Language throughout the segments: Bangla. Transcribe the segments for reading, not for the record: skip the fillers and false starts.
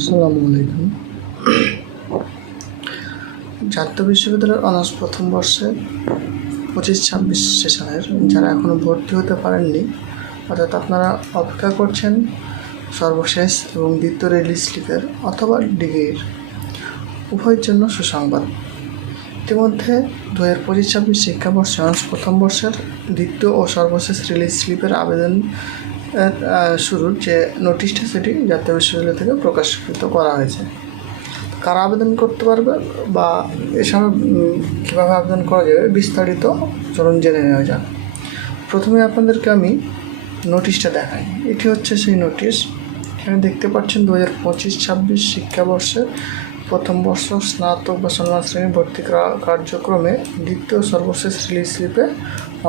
আসসালামু আলাইকুম। জাতীয় বিশ্ববিদ্যালয়ের অনার্স প্রথম বর্ষে 25-26 সেশনের যারা এখনও ভর্তি হতে পারেননি, অর্থাৎ আপনারা অপেক্ষা করছেন সর্বশেষ এবং দ্বিতীয় রিলিজ স্লিপের অথবা ডিগ্রির, উভয়ের জন্য সুসংবাদ। ইতিমধ্যে 2025-26 শিক্ষাবর্ষে অনার্স প্রথম বর্ষের দ্বিতীয় ও সর্বশেষ রিলিজ স্লিপের আবেদন শুরুর যে নোটিশটা সেটি জাতীয় বিশ্ববিদ্যালয় থেকে প্রকাশিত করা হয়েছে। কারা আবেদন করতে পারবে বা এছাড়া কীভাবে আবেদন করা যাবে বিস্তারিত চলুন জেনে নেওয়া যাক। প্রথমে আপনাদেরকে আমি নোটিশটা দেখাই। এটি হচ্ছে সেই নোটিশ। এখানে দেখতে পাচ্ছেন 2025-26 শিক্ষাবর্ষের প্রথম বর্ষ স্নাতক বা সম্মান শ্রেণী ভর্তি কার্যক্রমে দ্বিতীয় সর্বশেষ রিলিজ স্লিপে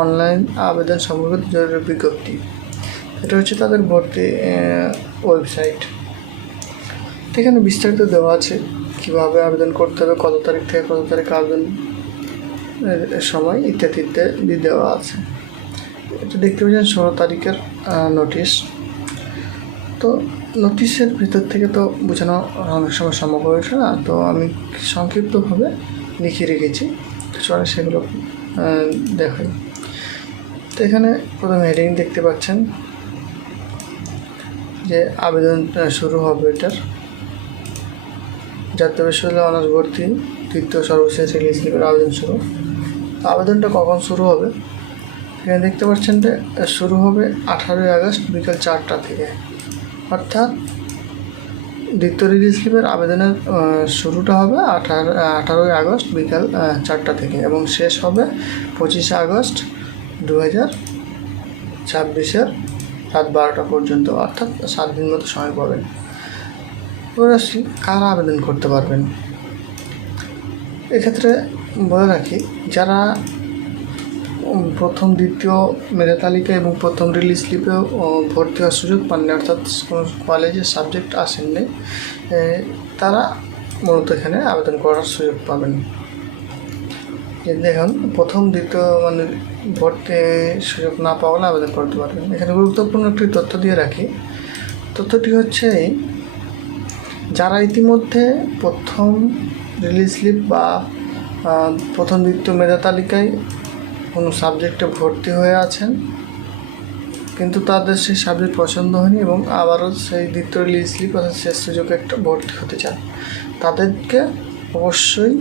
অনলাইন আবেদন সম্পর্কিত জরুরি বিজ্ঞপ্তি। এটা হচ্ছে তাদের ভর্তি ওয়েবসাইট। এখানে বিস্তারিত দেওয়া আছে কীভাবে আবেদন করতে হবে, কত তারিখ থেকে কত তারিখ আবেদন সময় ইত্যাদি ইত্যাদি দেওয়া আছে। এটা দেখতে পাচ্ছেন 16 তারিখের নোটিশ। তো নোটিশের ভিতর থেকে তো বোঝানো অনেক সময় সম্ভব হয়েছে না, তো আমি সংক্ষিপ্তভাবে লিখে রেখেছি, চলে সেগুলো দেখাই। তো এখানে প্রথম হেডিং দেখতে পাচ্ছেন যে আবেদন শুরু হবে এটার জাতীয় বিশ্ববিদ্যালয় অনার্স ভর্তি তৃতীয় সর্বশেষ রিলিজ স্লিপের আবেদন শুরু। আবেদনটা কখন শুরু হবে এখানে দেখতে পাচ্ছেন যে শুরু হবে 18 আগস্ট বিকাল 4টা থেকে, অর্থাৎ দ্বিতীয় রিলিজ স্লিপের আবেদনের শুরুটা হবে 18 আগস্ট বিকাল 4টা থেকে এবং শেষ হবে 25 আগস্ট 2026 রাত 12টা পর্যন্ত, অর্থাৎ 7 দিন মতো সময় পাবেন। এবার আসি কারা আবেদন করতে পারবেন। এক্ষেত্রে বলে রাখি, যারা প্রথম দ্বিতীয় মেধা তালিকা এবং প্রথম রিলিজ স্লিপেও ভর্তি হওয়ার সুযোগ পাননি, অর্থাৎ কোনো কলেজের সাবজেক্ট আসেননি, তারা মূলত এখানে আবেদন করার সুযোগ পাবেন। দেখুন, প্রথম দ্বিতীয় ভর্তি সুযোগ না পাওয়ালে আবেদন করতে পারবেন। এখানে গুরুত্বপূর্ণ একটি তথ্য দিয়ে রাখি। তথ্যটি হচ্ছে যারা ইতিমধ্যে প্রথম রিলিজ স্লিপ বা প্রথম দ্বিতীয় মেধা তালিকায় কোনো সাবজেক্টে ভর্তি হয়ে আছেন, কিন্তু তাদের সেই সাবজেক্ট পছন্দ হয়নি এবং আবারও সেই দ্বিতীয় রিলিজ স্লিপ অর্থাৎ শেষ সুযোগে একটা ভর্তি হতে চান, তাদেরকে অবশ্যই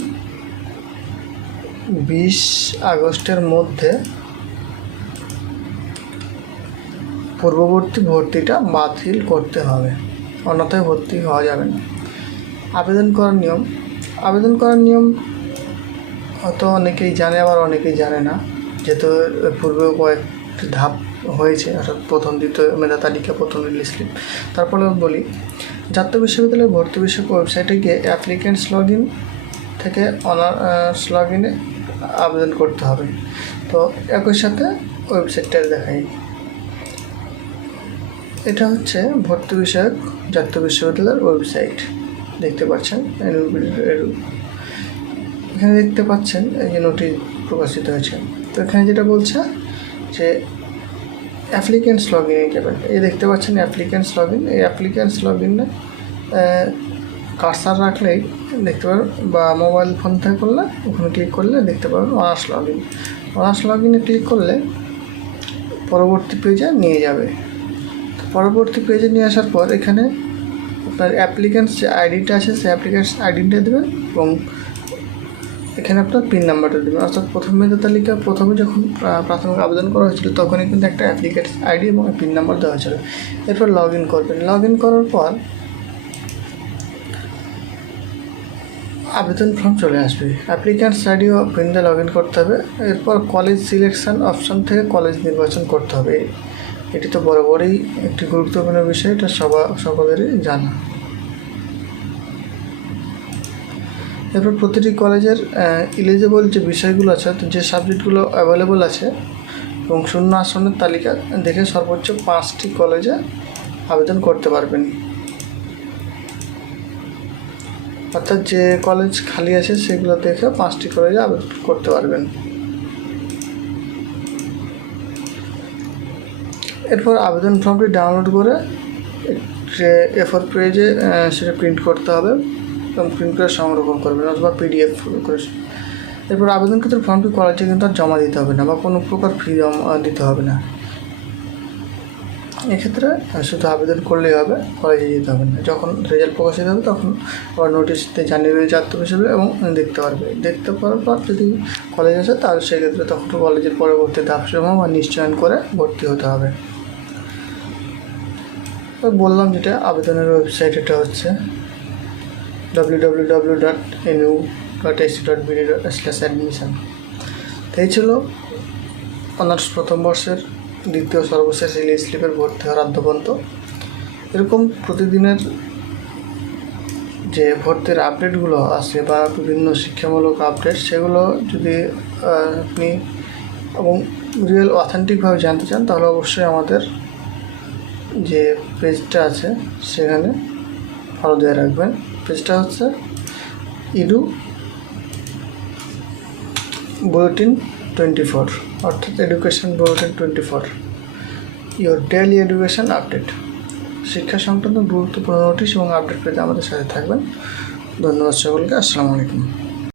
20 আগস্টের মধ্যে পূর্ববর্তী ভর্তিটা বাতিল করতে হবে, অন্যথায় ভর্তি হওয়া যাবে না। আবেদন করার নিয়ম হয়তো অনেকেই জানে, আবার অনেকেই জানে না, যেহেতু পূর্বেও কয়েকটি ধাপ হয়েছে, অর্থাৎ প্রথম দ্বিতীয় মেধা তালিকা প্রথম রিলিজ স্লিপ। তারপরে বলি, জাতীয় বিশ্ববিদ্যালয়ের ভর্তি বিষয়ক ওয়েবসাইটে গিয়ে অ্যাপ্লিক্যান্টস লগ ইন থেকে অনার্স লগ ইনে আবেদন করতে হবে। তো একই সাথে ওয়েবসাইটটা দেখাই। এটা হচ্ছে ভর্তি বিষয়ক জাতীয় বিশ্ববিদ্যালয়ের ওয়েবসাইট, দেখতে পাচ্ছেন। এখানে দেখতে পাচ্ছেন এই যে নোটিশ প্রকাশিত হয়েছে। তো এখানে যেটা বলছে যে অ্যাপ্লিক্যান্টস লগ ইনে যাবেন। এই দেখতে পাচ্ছেন অ্যাপ্লিক্যান্টস লগ ইন। এই অ্যাপ্লিক্যান্টস লগ ইনে কার্সার রাখলেই দেখতে পাবেন, বা মোবাইল ফোন থেকে করলে ওখানে ক্লিক করলে দেখতে পাবেন honours log in. Honours log ইনে ক্লিক করলে পরবর্তী পেজে নিয়ে যাবে। পরবর্তী পেজে নিয়ে আসার পর এখানে আপনার অ্যাপ্লিক্যান্টস যে আইডিটা আছে সেই অ্যাপ্লিক্যান্টস আইডিটা দেবেন এবং এখানে আপনার পিন নাম্বারটা দেবেন। অর্থাৎ প্রথম মেধা তালিকা প্রথমে যখন প্রাথমিক আবেদন করা হয়েছিল তখনই কিন্তু একটা অ্যাপ্লিক্যান্টস আইডি এবং পিন নাম্বার দেওয়া হয়েছিল। এরপর লগ ইন করবেন। লগ ইন করার পর আবেদন ফর্ম চলে আসবে। অ্যাপ্লিক্যান্টস আইডি ও পিন দিয়ে লগ ইন করতে হবে। এরপর কলেজ সিলেকশন অপশন থেকে কলেজ নির্বাচন করতে হবে। এটি তো বরাবরই একটি গুরুত্বপূর্ণ বিষয়, এটা সকলেরই জানা। এরপর প্রতিটি কলেজের এলিজিবল যে বিষয়গুলো আছে, যে সাবজেক্টগুলো অ্যাভেলেবল আছে এবং শূন্য আসনের তালিকা দেখে সর্বোচ্চ 5টি কলেজে আবেদন করতে পারবেন। অর্থাৎ যে কলেজ খালি আছে সেগুলো দেখে 5টি কলেজে আবেদন করতে পারবেন। এরপর আবেদন ফর্মটি ডাউনলোড করে A4 পেজে সেটা প্রিন্ট করতে হবে এবং প্রিন্ট করে সংরক্ষণ করবেন অথবা PDF করে। এরপর আবেদনক্ষেত্রে ফর্মটি কলেজে কিন্তু আর জমা দিতে হবে না বা কোনো প্রকার ফি জমা দিতে হবে না। এক্ষেত্রে শুধু আবেদন করলেই হবে, কলেজে যেতে হবে না। যখন রেজাল্ট প্রকাশিত হবে তখন আবার নোটিশতে জানিয়ে দেবে জাতীয় হিসেবে এবং দেখতে পারবে। দেখতে পারার পর যদি কলেজ আসে তাহলে সেক্ষেত্রে তখন কলেজের পরবর্তী ধাপসমূহ বা নিশ্চয়ন করে ভর্তি হতে হবে। বললাম যেটা আবেদনের ওয়েবসাইট, এটা হচ্ছে www.nu.ac.bd/admission। এই ছিল অনার্স প্রথম বর্ষের দ্বিতীয় সর্বশেষ রিলিজ স্লিপের ভর্তি হওয়ার আদ্যপন্ত। এরকম প্রতিদিনের যে ভর্তির আপডেটগুলো আছে বা বিভিন্ন শিক্ষামূলক আপডেট, সেগুলো যদি আপনি এবং রিয়েল অথেন্টিকভাবে জানতে চান তাহলে অবশ্যই আমাদের যে পেজটা আছে সেখানে ফলো দিয়ে রাখবেন। পেজটা হচ্ছে ইডু বুলেটিন 24, অর্থাৎ education bulletin 24, your daily education update. শিক্ষা সংক্রান্ত গুরুত্বপূর্ণ নোটিশ এবং আপডেট পেতে আমাদের সাথে থাকবেন। ধন্যবাদ সকলকে। আসসালামু আলাইকুম।